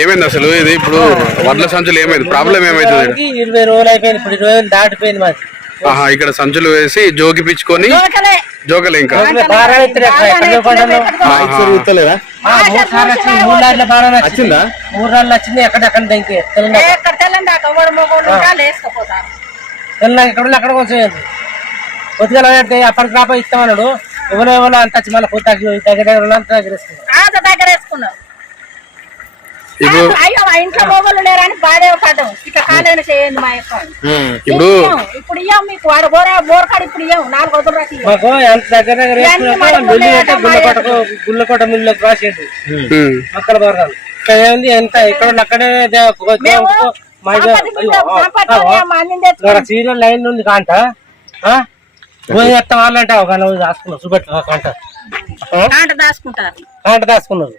ఏమైంది అసలు ఇది ఇప్పుడు వడ్ల సంచులు ఏమైంది ప్రాబ్లం ఏమైతుంది? 20 రోజులు అయిపోయింది, ఇప్పుడు 20 రోజులు దాటిపోయింది మాది. ఇక్కడ సంచులు వేసి జోకిపించుకొని జోకలే ఇంకా 3 వచ్చింది ఎక్కడెక్కడ ఎక్కడ కొంచెం కొద్దిగా అప్పటికి రాప ఇస్తామన్నాడు. ఎవరో అంత వచ్చి మళ్ళీ కొత్త దగ్గర దగ్గర వేసుకున్నాం. ఇంట్లో మొగలు లేరని బాధే పడ్డాం. ఇట్లా కాలేన చేయండి మా యొక్క ఇప్పుడు ఇయ్యం మీకు వాడు బోరకాడు ఇప్పుడు ఇయ్యం 4 రోజులు రాసి మాకు ఎంత దగ్గర గుళ్ళకోట మిల్లులోకి రాసేది అక్కడ బోరకాలు ఇక్కడ ఏంది ఎంత ఇక్కడ అక్కడే సీరియల్ లైన్ ఉంది కాంట వాళ్ళంటే ఒక దాచుకున్నావు చూపెట్ట కాంట దాచుకున్నారు.